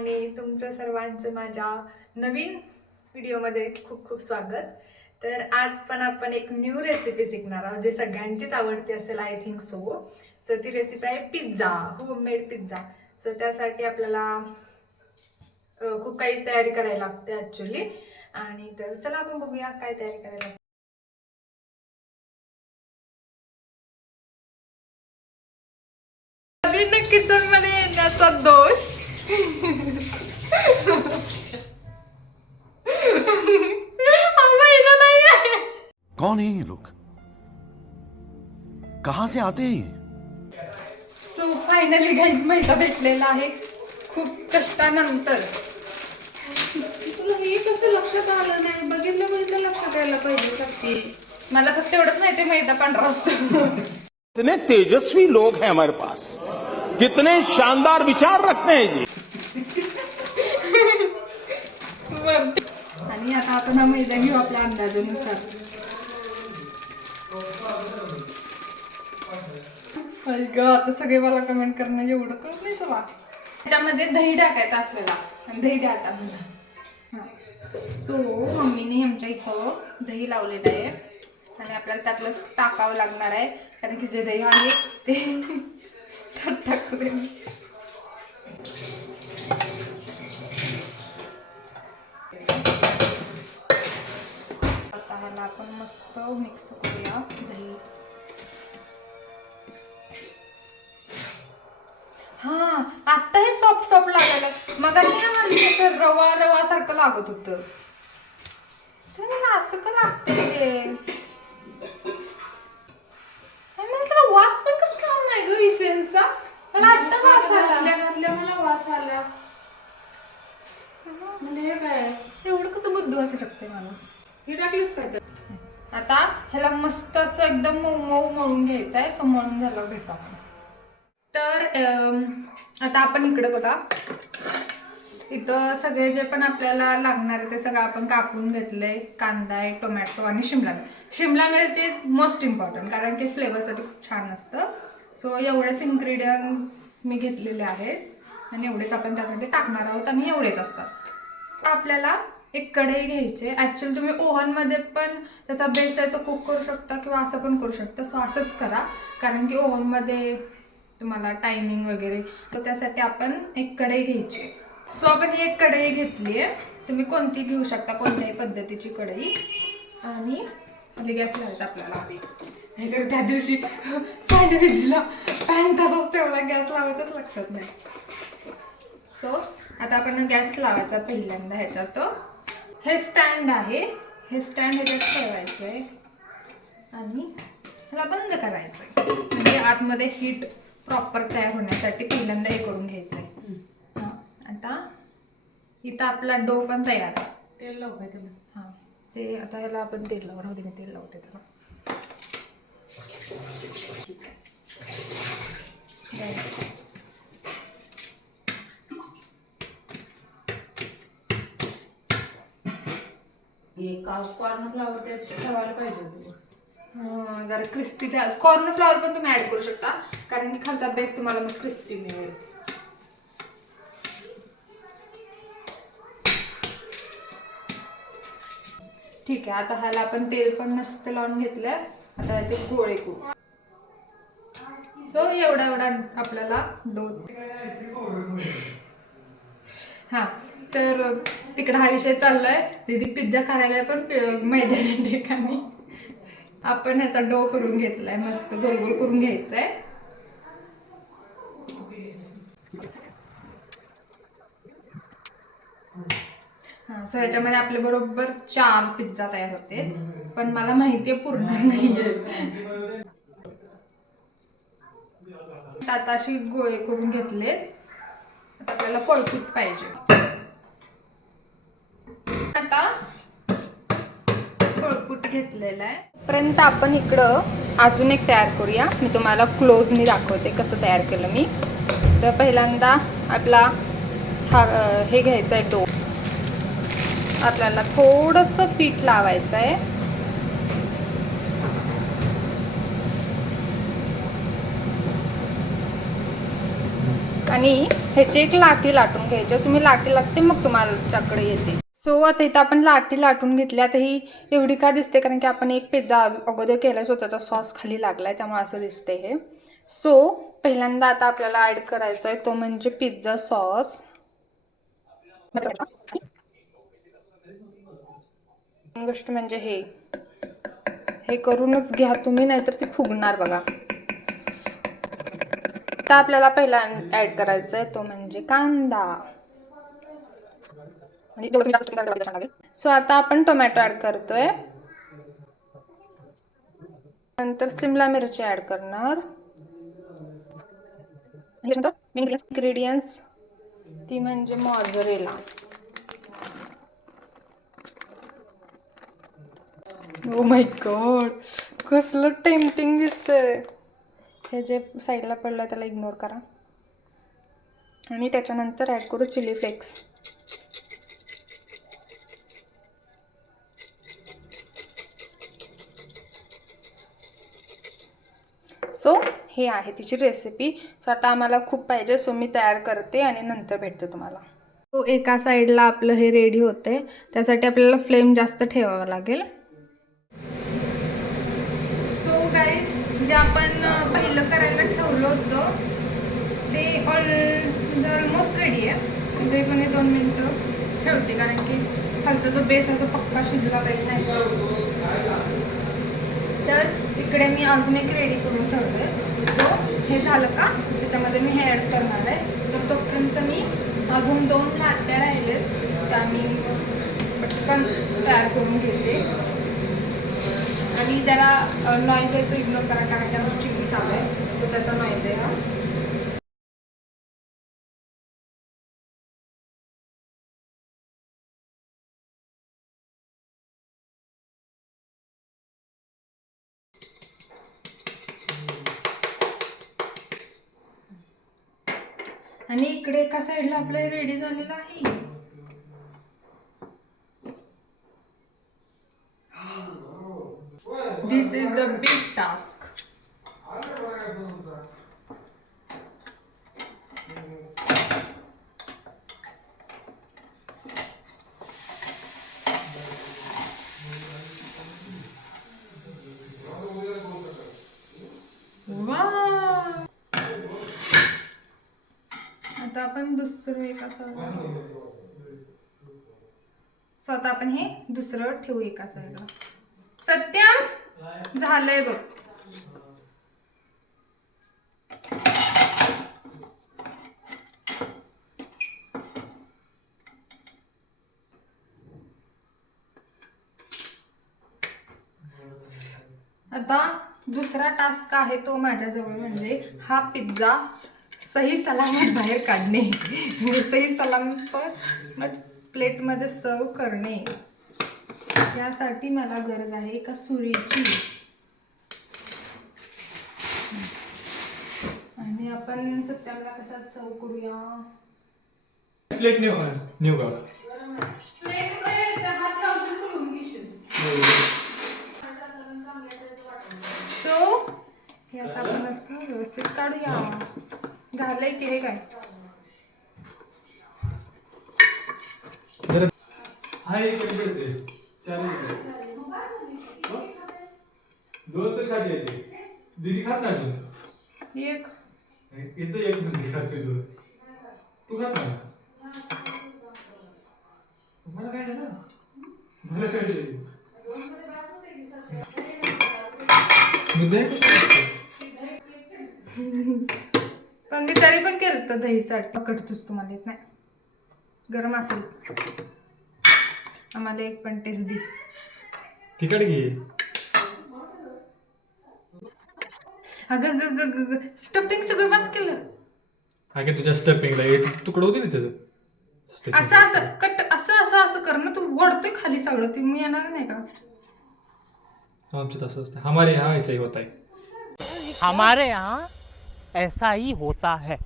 आणि तुमचं सर्वांचं माझ्या नवीन व्हिडिओमध्ये खूप खूप स्वागत. तर आज पण आपण एक न्यू रेसिपी शिकणार आहोत जे सगळ्यांचीच आवडती असेल आय थिंक सो सो ती रेसिपी आहे पिझ्झा होममेड पिझ्झा सो त्यासाठी आपल्याला खूप काही तयारी करायला लागते ॲक्च्युली आणि तर चला आपण बघूया काय तयारी करायला लागते. किचनमध्ये येण्याचा दोष. कौन है ये लोग? कहां से आते हैं ये? सो फायनली गाईज मैदा भेटलेला आहे. खूप कष्टानंतर. तुला हे कसं लक्षात आलं नाही? बघितलं बघितलं लक्षात यायला पाहिजे साक्षी. मला फक्त एवढंच माहिती मैदा पांढरा असतो कितने तेजस्वी लोग हैं हमारे पास। कितने शानदार विचार रखते हैं जी। आणि आता आपण हा मैदा घेऊ आपल्या अंदाजानुसार. ग आता सगळे मला कमेंट करणं एवढं कळत नाही तुला त्याच्यामध्ये दही टाकायचं आपल्याला. आणि दही द्या आता मला. सो मम्मीने आमच्या इथं दही लावलेलं आहे. आणि आपल्याला त्यातलं टाकावं लागणार आहे. कारण की जे दही आहे ते टाकू रवा रवा सारखं लागत होतं. असं का लागतंय हे मला त्याला वास पण कसं काय नाही ग इसेन्सचा मला आता वास आला. घातल्या मला वास आला. म्हणजे काय? एवढं कसं बुद्धू असू शकते माणूस? हे टाकलीस काय? आता ह्याला मस्त असं एकदम मऊ मऊ मळून घ्यायचं आहे सो मळून झालं भेटू तर आता आपण इकडे बघा. इथं सगळे जे पण आपल्याला लागणार आहे ते सगळं आपण कापून घेतलंय. कांदा आहे टोमॅटो आणि शिमला मिरच. शिमला मिरची इज मोस्ट इम्पॉर्टंट कारण की फ्लेवरसाठी खूप छान असतं. सो एवढेच इन्ग्रेडियंट्स मी घेतलेले आहेत. आणि एवढेच आपण त्यामध्ये टाकणार आहोत आणि एवढेच असतात. आपल्याला एक कढई घ्यायची ॲक्च्युअली तुम्ही ओव्हनमध्ये पण त्याचा बेस आहे तो कुक करू शकता किंवा असं पण करू शकता. सो असंच करा. कारण की ओव्हनमध्ये तुम्हाला टायमिंग वगैरे. तर त्यासाठी आपण एक कढई घ्यायची सो आपण ही एक कढई घेतली आहे. तुम्ही कोणती घेऊ शकता कोणत्याही पद्धतीची कढई. आणि आधी गॅस लावायचा आपल्याला आधी. नाहीतर त्या दिवशी सँडविचला पॅन तसाच ठेवला गॅस लावायचाच लक्षात नाही. सो आता आपण गॅस लावायचा पहिल्यांदा ह्याच्यात. हे स्टँड आहे. हे स्टँड ह्याच्यात ठेवायचं आहे आणि ह्याला बंद करायचं आहे म्हणजे आतमध्ये हीट प्रॉपर तयार होण्यासाठी पहिल्यांदा हे करून घ्यायचं आहे आता. इथं आपला डो पण तयार तेल लाव काय त्याला? हां. ते आता ह्याला आपण तेल लावून राहू दे मी तेल लावते त्याला. हे काव त्यात ठेवायला पाहिजे होतं. अं, जरा क्रिस्पी कॉर्न फ्लावर पण तुम्ही ऍड करू शकता. कारण की खालचा बेस तुम्हाला मग क्रिस्पी मिळेल. ठीक आहे आता ह्याला आपण तेल पण मस्त लावून घेतलंय. आता ह्याचे गोळे करू. सो एवढा एवढा आपल्याला डो हा तर तिकडं हा विषय चाललाय. दीदी पिझ्झा करायला पण पि- मैदानी ठिकाणी आपण ह्याचा डो करून घेतलाय मस्त गोल गोल करून घ्यायचा आहे हा सो ह्याच्यामध्ये आपले बरोबर चार पिझ्झा तयार होते. पण मला माहितीये पूर्ण नाहीये. आता अशी गोळे करून घेतले आता आपल्याला पळपूट पाहिजे. आता पळपूट घेतलेला आहे. पर्यंत आपण इकडं अजून एक तयार करूया. मी तुम्हाला क्लोजनी दाखवते कसं तयार केलं मी. तर पहिल्यांदा आपला हा हे घ्यायचं आहे डो. आपल्याला थोडंसं पीठ लावायचं आहे आणि ह्याची एक लाटी लाटून घ्यायची. असं मी लाटी लाटते मग तुम्हाच्याकडे येते. सो आता इथं आपण लाटी लाटून घेतली. आता ही एवढी का दिसते? कारण की आपण एक पिझ्झा अगोदर केला सो त्याचा सॉस खाली लागलाय त्यामुळे असं दिसते हे. सो पहिल्यांदा आता आपल्याला ऍड करायचा आहे तो म्हणजे पिझ्झा सॉस गोष्ट म्हणजे हे. हे करूनच घ्या तुम्ही नाहीतर ती फुगणार बघा. आता आपल्याला पहिला ऍड करायचा आहे तो म्हणजे कांदा. लागेल. सो आता आपण टोमॅटो ऍड करतोय. नंतर सिमला मिरची ऍड करणार. इन्ग्रेडियंट्स ती म्हणजे मॉझरेला ओ माय गॉड कसलं टेम्पटिंग दिसतंय. हे जे साईडला पडलं त्याला इग्नोर करा. आणि त्याच्यानंतर ॲड करू चिली फ्लेक्स सो हे आहे तिची रेसिपी सो आता आम्हाला खूप पाहिजे सो मी तयार करते आणि नंतर भेटते तुम्हाला. सो एका साईडला आपलं हे रेडी होते त्यासाठी आपल्याला फ्लेम जास्त ठेवावा लागेल सो गाईज जे आपण पहिलं करायला ठेवलं होतं. ते ऑल म्हणजे ऑलमोस्ट रेडी आहे. तरी पण हे दोन मिनटं ठेवते कारण की खालचा जो बेस आहे तो पक्का शिजला पाहिजे नाही तर इकडे मी अजून एक रेडी करून ठेवलं आहे सो हे झालं का? त्याच्यामध्ये मी हे ॲड करणार आहे. तर तोपर्यंत मी अजून दोन लाट्या राहिलेत त्या मी पटकन तयार करून घेते. आणि जरा नॉईज आहे तो इग्नोर करा कारण त्यावर चिमणी चालू आहे तो त्याचा नॉईज आहे हा. आणि इकडे एका साईडला आपलं रेडी झालेलं आहे. This is the big task आता आपण दुसरं एक असं सो आता आपण हे दुसरं ठेवू एका साईडला सत्यम झालंय बघ. आता दुसरा टास्क आहे तो माझ्याजवळ म्हणजे हा पिझ्झा सही सलामत बाहेर काढणे. सही सलामत प्लेटमध्ये सर्व करणे. यासाठी मला गरज आहे एका सुरीची. आणि आपण सत्याला कशात सर्व करूया? प्लेट न्यू न्यू का? सो हे आता आपण असं व्यवस्थित काढूया. झालंय की हे काय जरा हा एक मिनिट दे चालेल दोन तर खाली यायचे दिदी खात नाही एक. इथं एक नंदी खाते दोन तू खात नाही? मला काय झालं? मला काय झालं? पण मी तरी पण केलं तर दहीसाठी पकडतोच तुम्हाला येत नाही. गरम असेल. आम्हाला एक पण टेस्ट दे. तिकडे घे. अगं ग ग ग ग स्टफिंग सगळं बंद केलं. अगे तुझ्या स्टेपिंगला एक तुकडं होती ना त्याचं? Stuffing. असं असं कट असं असं असं कर ना. तू वडतोय खाली सगळं. ते मी येणार नाही का? आमचं तसं असतं. हमारे यहाँ ऐसा ही होता है. हमारे यहाँ ऐसा ही होता है.